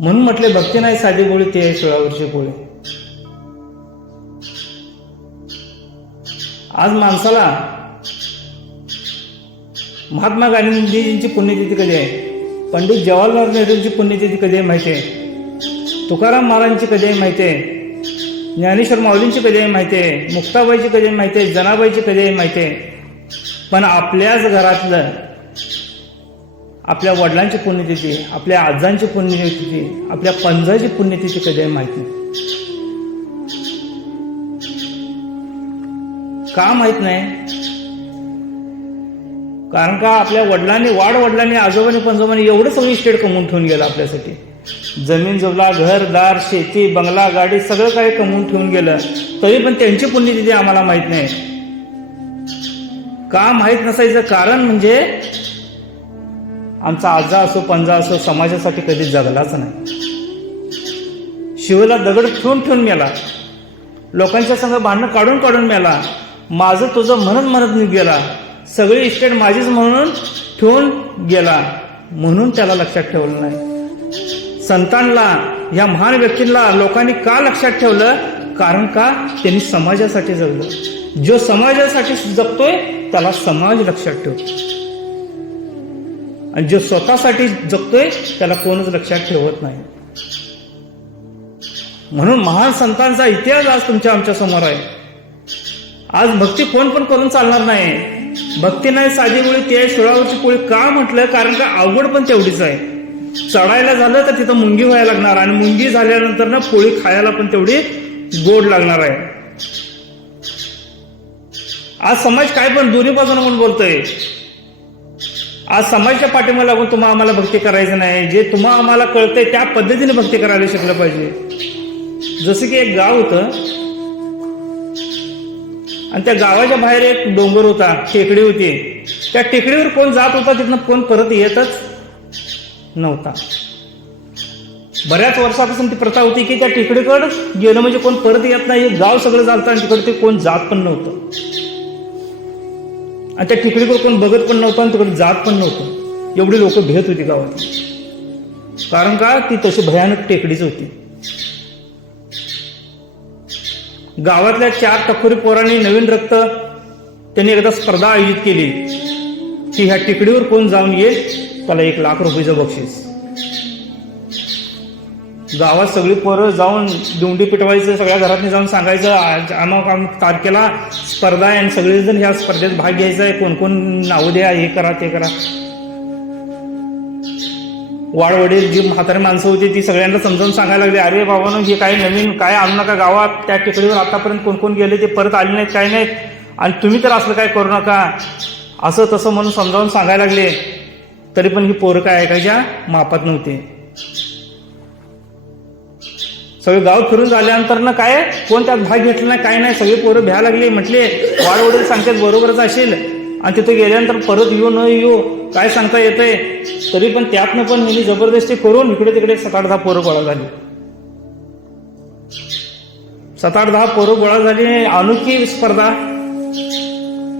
म्हणून म्हटले भक्ती नाही साधी गोळी ते आहे 16 वर्षे पोळी. आज माणसाला महात्मा गांधीजींची पुण्यतिथी कधी आहे, पंडित जवाहरलाल नेहरूंची पुण्यतिथी कधी आहे माहिती आहे, तुकाराम महाराजांची कधी आहे माहिती आहे, ज्ञानेश्वर माऊलींची कधी आहे माहिती आहे, मुक्ताबाईची कधी आहे माहिती आहे, जनाबाईची कधी आहे माहिती आहे. पण आपल्याच घरातलं आपल्या वडिलांची पुण्यतिथी, आपल्या आजांची पुण्यतिथी, आपल्या पंजाची पुण्यतिथी कधी आहे माहिती नाही. का माहित नाही? कारण का आपल्या वडिलांनी, वाडवडिलांनी, आजोबांनी, पंजोबांनी एवढं सगळं इस्टेट कमवून ठेवून गेलं आपल्यासाठी. जमीन जमला, घरदार, शेती, बंगला, गाडी सगळं काही कमवून ठेवून गेलं, तरी पण त्यांची पुण्यतिथी आम्हाला माहित नाही. का माहित नसायचं कारण म्हणजे आमचा आजा असो, पंजा असो, समाजासाठी कधी जगलाच नाही. शिवला दगड ठेवून मेला, लोकांच्या संग भांडणं काढून मेला, माझं तुझं म्हणत गेला, सगळी इस्टेट माझीच म्हणून ठेवून गेला. म्हणून त्याला लक्षात ठेवलं नाही. संतांना, या महान व्यक्तींना लोकांनी का लक्षात ठेवलं? कारण का त्यांनी समाजासाठी जगलं. जो समाजासाठी जगतोय त्याला समाज लक्षात ठेवतो, आणि जो स्वतःसाठी जगतोय त्याला कोणच लक्षात ठेवत नाही. म्हणून महान संतांचा इतिहास आज तुमच्या आमच्या समोर आहे. आज भक्ती कोण पण करून चालणार नाही. भक्ती नाही साधी गोळी ती आहे 16 वर्षी पोळी. का म्हटलं? कारण का अवघड पण तेवढीच आहे. चढायला झालं तर तिथं मुंगी व्हायला लागणार, आणि मुंगी झाल्यानंतर ना पोळी खायला पण तेवढी गोड लागणार आहे. आज समाज काय पण दोन्ही बाजूने म्हणून बोलतोय. आज समाजाच्या पाठीमागे लागून तुम्हाला आम्हाला भक्ती करायचं नाही. जे तुम्हाला आम्हाला कळतंय त्या पद्धतीने भक्ती करायला शिकलं पाहिजे. जसं की एक गाव होतं, आणि त्या गावाच्या बाहेर एक डोंगर होता, टेकडी होती. त्या टेकडीवर कोण जात होता तिथनं कोण परत येतच नव्हता. बऱ्याच वर्षापासून ती प्रथा होती की त्या टेकडीकडे गेलं म्हणजे कोण परत येत नाही. गाव सगळं चालतं आणि तिकडे ते कोण जात पण नव्हतं, आणि त्या टेकडीकडे कोण बघत पण नव्हतं, आणि तिकडे जात पण नव्हतं. एवढी लोक भेट होती गावात. कारण का? ती तशी भयानक टेकडीच होती. गावातल्या 4 टकोरी पोरांनी नवीन रक्त त्यांनी एकदा स्पर्धा आयोजित केली की ह्या टेकडीवर कोण जाऊन येईल त्याला 1 लाख रुपयाचं बक्षीस. गावात सगळी पोरं जाऊन दिंडी पिटवायचं, सगळ्या घरातनी जाऊन सांगायचं अमुक तारखेला स्पर्धा आहे आणि सगळेजण ह्या स्पर्धेत भाग घ्यायचा आहे, कोण कोण नाव द्या, हे करा ते करा. वाडवडील जी म्हातारी माणसं होती ती सगळ्यांना समजावून सांगायला लागली, अरे बाबांनो हे काय नवीन काय आणू नका गावात. त्या टेकडीवर आतापर्यंत कोण कोण गेले ते परत आले नाहीत, काय नाहीत, आणि तुम्ही तर असलं काय करू नका, असं तसं म्हणून समजावून सांगायला लागले. तरी पण ही पोरं काय ऐकायच्या मापात नव्हते. सगळे गाव फिरून झाल्यानंतर ना काय कोण त्यात भाग घेतला नाही, काय नाही, सगळी पोरं भ्या लागली. म्हटले वाडवडील सांगतात बरोबरच असेल, आणि तिथे गेल्यानंतर परत येऊ न येऊ काय सांगता येतंय. तरी पण त्यातनं पण यांनी जबरदस्ती करून इकडे तिकडे 7-8-10 पोरं गोळा झाली. 7-8-10 पोरं गोळा झाली. अनोखी स्पर्धा.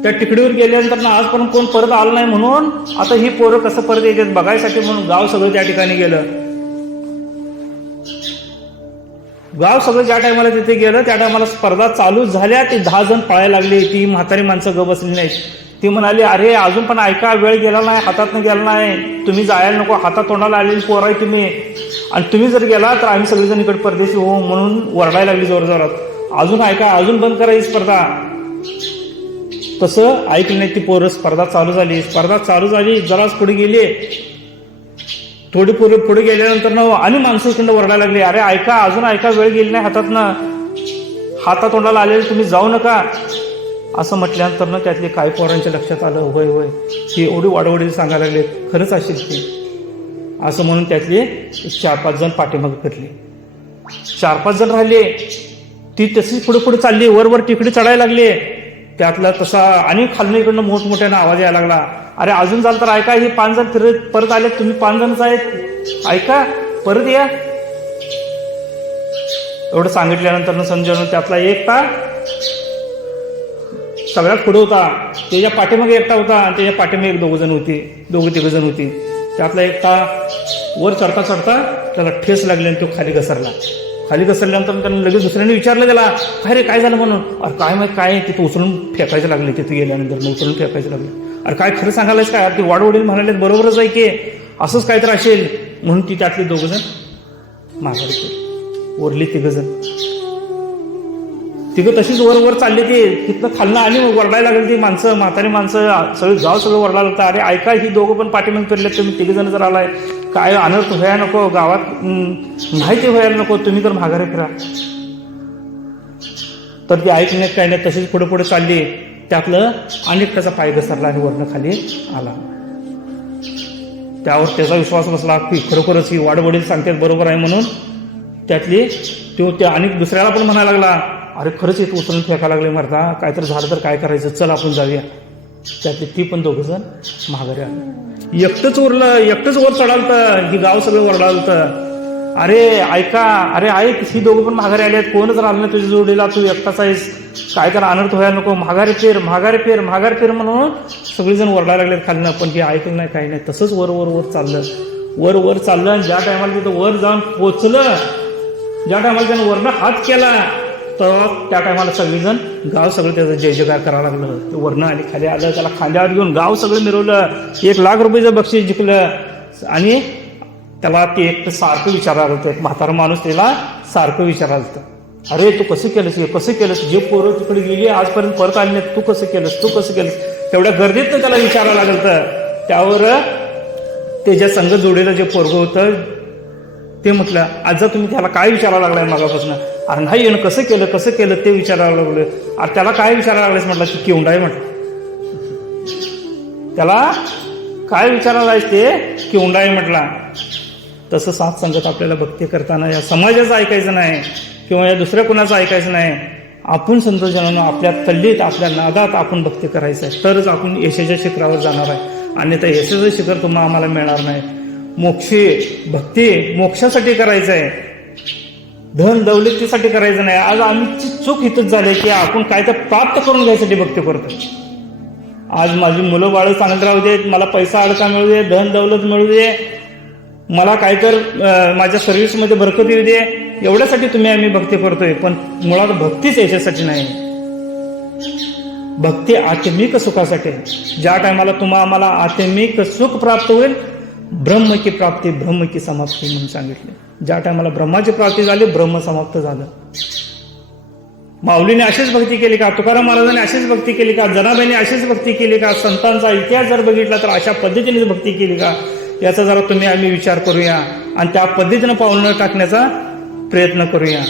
त्या टिकडीवर गेल्यानंतर आज पण कोण परत आलं नाही, म्हणून आता ही पोरं कसं परत येतात बघायसाठी म्हणून गाव सगळं त्या ठिकाणी गेलं. गाव सगळं ज्या टायमाला तिथे गेलं त्या टायमाला स्पर्धा चालू झाल्या. ती 10 जण पळायला लागली. ती म्हातारी माणसं ग बसली नाहीत. ती म्हणाली, अरे अजून पण ऐका, वेळ गेला नाही, हातातनं गेला नाही, तुम्ही जायला नको, हातात तोंडाला आलेली पोर आहे तुम्ही, आणि तुम्ही जर गेला तर आम्ही सगळेजण इकडे परदेशी हो म्हणून वरडायला लागली जोरजोरात. अजून ऐका, अजून बंद करा ही स्पर्धा. तसं ऐकलं नाही ती पोरं. स्पर्धा चालू झाली. जराच पुढे गेली. थोडी पोरं पुढे गेल्यानंतर ना आणि माणसं इकडनं वरडायला लागली, अरे ऐका, अजून ऐका, वेळ गेली नाही हातातनं, हातात तोंडाला आलेले तुम्ही जाऊ नका. असं म्हटल्यानंतर ना त्यातले काही पोरांच्या लक्षात आलं, होय होय ही एवढी वाडवडील सांगायला लागले, खरंच असेल ती. असं म्हणून त्यातले 4-5 जण पाठीमागे फिरले. 4-5 जण राहिले. ती तशीच पुढे पुढे चालली, वर टेकडी चढायला लागली. त्यातला तसा आणि खालनं इकडनं मोठमोठ्यानं आवाज यायला लागला, अरे अजून झालं तर ऐका, हे 5 जण फिरत परत आले, तुम्ही 5 जणच आहेत, ऐका परत या. एवढं सांगितल्यानंतर संजयनं त्यातला एकटा सगळ्यात पुढे होता, त्याच्या पाठीमागे एकटा होता, आणि त्याच्या पाठीमागे 2 जण होते, 2-3 जण होती. त्यातला एकटा वर चढता त्याला ठेस लागली आणि तो खाली घसरला. खाली घसरल्यानंतर त्यानं लगेच दुसऱ्याने विचारलं त्याला, काय रे काय झालं म्हणून. अरे काय माहिती काय तिथं उचलून फेकायचं लागले, तिथे गेल्यानंतर उचलून फेकायचं लागले. अरे काय खरं सांगायलाच काय, ती वाडवडील म्हणाले बरोबरच आहे की असंच काहीतरी असेल म्हणून ती त्यातली 2 जण माघारी केली. उरली 3 जण. तिघं तशीच वर चालली. ती तिथनं खालनं आणि वरडायला लागली ती माणसं, म्हातारी माणसं, सगळं गाव सगळं वरडायला लागतं. अरे ऐका, ही 2 पण पाठीमागे फिरले, तुम्ही 3 जण जर आलाय, काय अनर्थ व्हायला नको, गावात माहिती व्हायला नको, तुम्ही तर माघारी फिरा. तर ती ऐकण्यात काय नाही, तशीच पुढे पुढे चालली. त्यातलं अनेक त्याचा पाय घसरला आणि वरनं खाली आला. त्यावर त्याचा विश्वास बसला की खरोखरच ही वाडवडील सांगतात बरोबर आहे म्हणून. त्यातली तो त्या अनेक दुसऱ्याला पण म्हणायला लागला, अरे खरंच इथं उचलून फेकायला लागले मरता, काय तर झालं तर काय करायचं, चल आपण जाऊया. त्यातले ती पण 2 जण माघारी आले. एकटंच उरलं, एकटंच वर चढालतं, ही गाव सगळं वरडालतं. अरे ऐका, अरे ऐक, ही 2 पण माघारी आले आहेत, कोणच राहिलं नाही तुझ्या जोडीला, तू एकटाच आहेस, काय तर अनर्थ व्हायला नको, माघारी फेर माघारी फेर माघारी फेर म्हणून सगळेजण वरडायला लागलेत खालनं. पण हे ऐकलं नाही, काही नाही, तसंच वर चाललं, वर चाललं. आणि ज्या टायमाला तिथं वर जाऊन पोचलं, ज्या टायमाला त्यानं वरनं हात केला, तर त्या टायमाला सगळेजण गाव सगळं त्याचं जय जयकार करायला लागलं. वरनं आणि खाली आलं, त्याला खांद्यावर घेऊन गाव सगळं मिरवलं, 1 लाख रुपयाचं बक्षीस जिंकलं. आणि त्याला ते एक सारखं विचारायला होतं, एक म्हातारा माणूस त्याला सारखं विचारायला होतं, अरे तू कसं केलंस, हे कसं केलंस, जे पोरं तिकडे गेली आजपर्यंत परत आली नाहीत, तू कसं केलंस. तेवढ्या गर्दीत त्याला विचारायला लागलं. त्यावर त्याच्या संघ जोडीला जे पोरगं होतं ते म्हटलं, आज तुम्ही त्याला काय विचारायला लागलाय मागापासून. अरे नाही, येणं कसं केलं ते विचारायला लागलं. अरे त्याला काय विचारायला लागलेस म्हटलं, की केवढा आहे म्हटलं. त्याला काय विचारायला आहे ते केवढा आहे म्हटला. तसं साथ संगत आपल्याला भक्ती करताना या समाजाचं ऐकायचं नाही किंवा या दुसऱ्या कुणाचं ऐकायचं नाही. आपण संतोषानं आपल्या तल्लीत आपल्या नादात आपण भक्ती करायचं आहे, तरच आपण यशाच्या शिखरावर जाणार आहे. अन्यथा यशाचं शिखर तुम्हाला आम्हाला मिळणार नाही. भक्ती मोक्षासाठी करायचं आहे, धन दौलतीसाठी करायचं नाही. आज आमची चूक इथंच झाली की आपण काय तर प्राप्त करून घ्यायसाठी भक्ती करतोय. आज माझी मुलं बाळ चांगलं राहू देत, मला पैसा अडका मिळू दे, धन दौलत मिळू दे, मला काय तर माझ्या सर्व्हिसमध्ये बरकत येऊ दे, एवढ्यासाठी आम्ही भक्ती करतोय. पण मुळात भक्तीच याच्यासाठी नाही. भक्ती आत्मिक सुखासाठी. ज्या टायमाला आम्हाला आत्मिक सुख प्राप्त होईल, ब्रह्म की प्राप्ती ब्रह्म की समाप्ती म्हणून सांगितले. ज्या टायमाला ब्रह्माची प्राप्ती झाली, ब्रह्म समाप्त झालं. माऊलीने अशीच भक्ती केली का, तुकाराम महाराजांनी अशीच भक्ती केली का, जनाबाईंनी अशीच भक्ती केली का, संतांचा इतिहास जर बघितला तर अशा पद्धतीने भक्ती केली का, याचा जरा आम्ही विचार करूया आणि त्या पद्धतीनं पाऊल टाकण्याचा प्रयत्न करूया.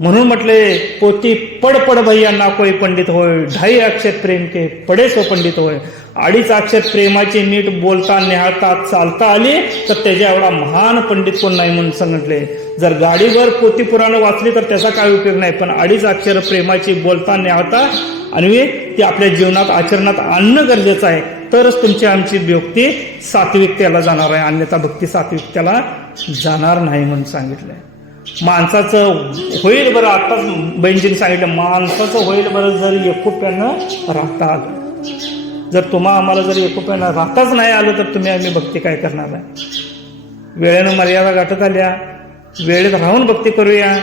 म्हणून म्हटले, पोती पड भैया ना कोई पंडित होय, 2.5 अक्षर प्रेम के पडे सो पंडित होय. 2.5 अक्षर प्रेमाची नीट बोलता निहाळता चालता आली तर त्याच्या एवढा महान पंडित कोण नाही म्हणून सांगितले. जर गाडीवर पोती पुराण वाचली तर त्याचा काय उपयोग नाही, पण 2.5 अक्षर प्रेमाची बोलता निहाळता आणि ती आपल्या जीवनात आचरणात आणणं गरजेचं आहे, तरच आमची भक्ती सात्विकतेला जाणार आहे, अन्यथा भक्ती सात्विकतेला जाणार नाही म्हणून सांगितलंय. माणसाचं होईल बरं, आताच बहिणजीने सांगितलं, माणसाचं होईल बरं जर एकोप्यानं राहता आलं. जर आम्हाला जर एकोप्यानं राहताच नाही आलं तर आम्ही भक्ती काय करणार आहे. वेळेनं मर्यादा गाठत आल्या, वेळेत राहून भक्ती करूया.